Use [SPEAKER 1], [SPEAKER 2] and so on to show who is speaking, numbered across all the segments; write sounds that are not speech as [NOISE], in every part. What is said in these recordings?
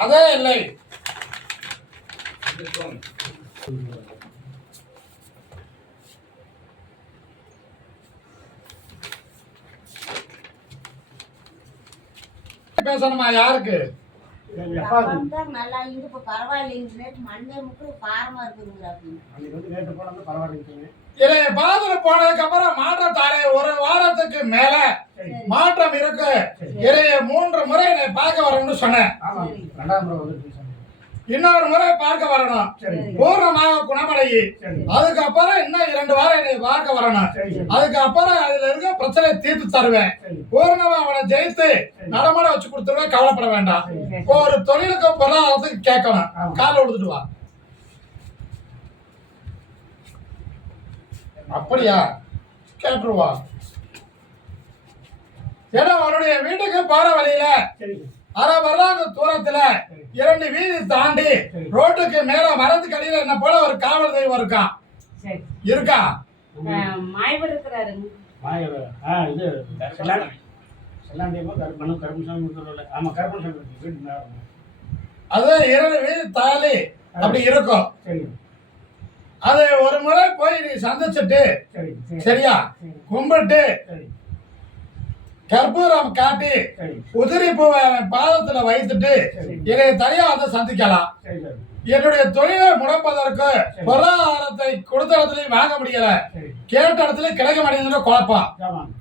[SPEAKER 1] அதே இல்லை பேசணுமா யாருக்கு?
[SPEAKER 2] நல்லா இருந்து இப்ப பரவாயில்லைங்க ரேட் மண்டே முக்கு பாரமா இருக்குதுங்க அப்படின்னு.
[SPEAKER 1] இதை பாதுல போனதுக்கு அப்புறம் மாற்றத்தாரே ஒரு வாரத்துக்கு மேல மாற்றம் இருக்கு. இதைய மூன்று முறை என்னை பார்க்க வரணும்னு சொன்னேன். இன்னொரு முறை பார்க்க வரணும். பூர்ணமாக குணமடையி. அதுக்கப்புறம் இன்னும் இரண்டு வாரம் என்னை பார்க்க வரணும். அதுக்கப்புறம் அதுல இருக்க பிரச்சனையை தீர்த்து தருவேன். பூர்ணமா அவனை ஜெயித்து நடமாட வச்சு கொடுத்துருவேன் கவலைப்பட வேண்டாம். ஒரு தொழிலுக்கு பொருளாதாரத்துக்கு கேட்கணும். காலை கொடுத்துட்டு வா. அப்படியா? கேட்டுருவா. ஏன்னா அவனுடைய வீட்டுக்கு போற வழியில அரை வரலாறு தூரத்துல இரண்டு வீதி தாண்டி. ரோட்டுக்கு மேல மரத்துக்கு அடியில என்ன போல ஒரு காவல் தெய்வம் இருக்கான் இருக்கா?
[SPEAKER 2] மாயவர்
[SPEAKER 3] ஆ இது கருப்பசாமி ஆமா கருப்பசாமி இருக்கு வீட்டு மேல இருக்கு.
[SPEAKER 1] அது இரண்டு வீதி தாலி அப்படி இருக்கும்.
[SPEAKER 3] சரி.
[SPEAKER 1] அது ஒரு முறை போய் நீ சந்திச்சுட்டு
[SPEAKER 3] சரி சரி.
[SPEAKER 1] சரியா?
[SPEAKER 3] சரி.
[SPEAKER 1] கும்பிட்டு கற்பூரம் காட்டி உதிரி பூவை பாதத்துல வைத்துட்டு என்னை தனியா வந்து சந்திக்கலாம். என்னுடைய தொழிலை முடப்பதற்கு பொருளாதாரத்தை கொடுத்த இடத்துலயும் வாங்க முடியல. கேட்ட இடத்துலயும் கிடைக்க மாட்டேங்குதுன்னு குழப்பம்.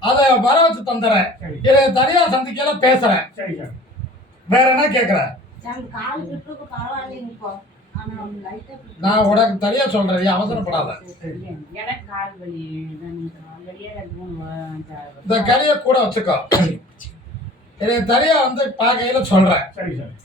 [SPEAKER 1] அதை வர வச்சு தந்துறேன் என்னை தனியா சந்திக்கல பேசுறேன். வேற என்ன கேக்குற? நான் உனக்கு தனியா சொல்றேன் அவசரப்படாத.
[SPEAKER 4] எனக்கு
[SPEAKER 1] இந்த கறியை கூட வச்சுக்கோ. என்னை தனியா வந்து பார்க்கையில சொல்றேன்.
[SPEAKER 3] சரி சார்.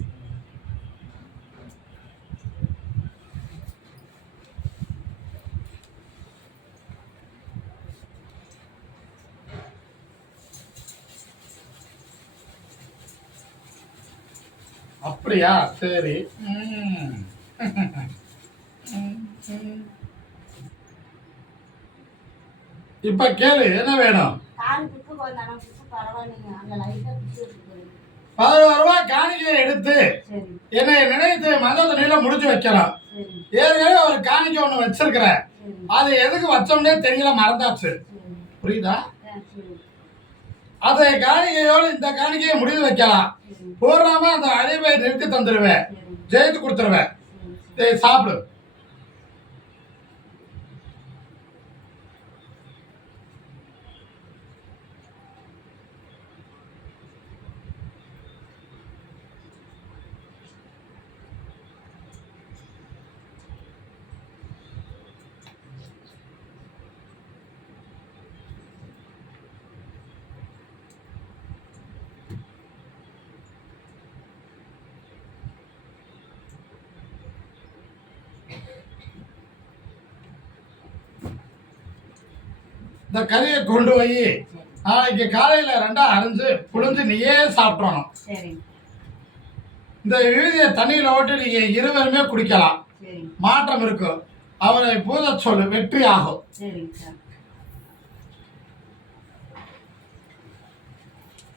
[SPEAKER 1] அப்படியா? சரி. ம். [LAUGHS] இப்ப கேளு என்ன வேணும்? பதினோரு ரூபாய் காணிக்கையை எடுத்து என்னை நினைத்து மஞ்சள் தண்ணியில முடிச்சு வைக்கலாம்
[SPEAKER 2] சரி.
[SPEAKER 1] ஏற்கனவே ஒரு காணிக்கை ஒண்ணு வச்சிருக்கிறேன்.
[SPEAKER 2] சரி.
[SPEAKER 1] அது எதுக்கு வச்சோம்னே தெரியல மறந்தாச்சு. புரியுதா? அதை காணிக்கையோடு இந்த காணிக்கையை முடிவு வைக்கலாம். பூர்ணமா அந்த அறிவை நிறுத்தி தந்துடுவேன் ஜெயித்து கொடுத்துருவேன். சாப்பிடு இந்த கறியை கொண்டு போய் நாளைக்கு காலையில ரெண்டா அரைஞ்சு புழிஞ்சு நீயே சாப்பிடணும்.
[SPEAKER 2] சரி.
[SPEAKER 1] இந்த விழுதிய தண்ணியில ஓட்டு நீங்க இருவருமே குடிக்கலாம். மாற்றம் இருக்கும் அவரை பூஜை சொல்லு வெற்றி ஆகும்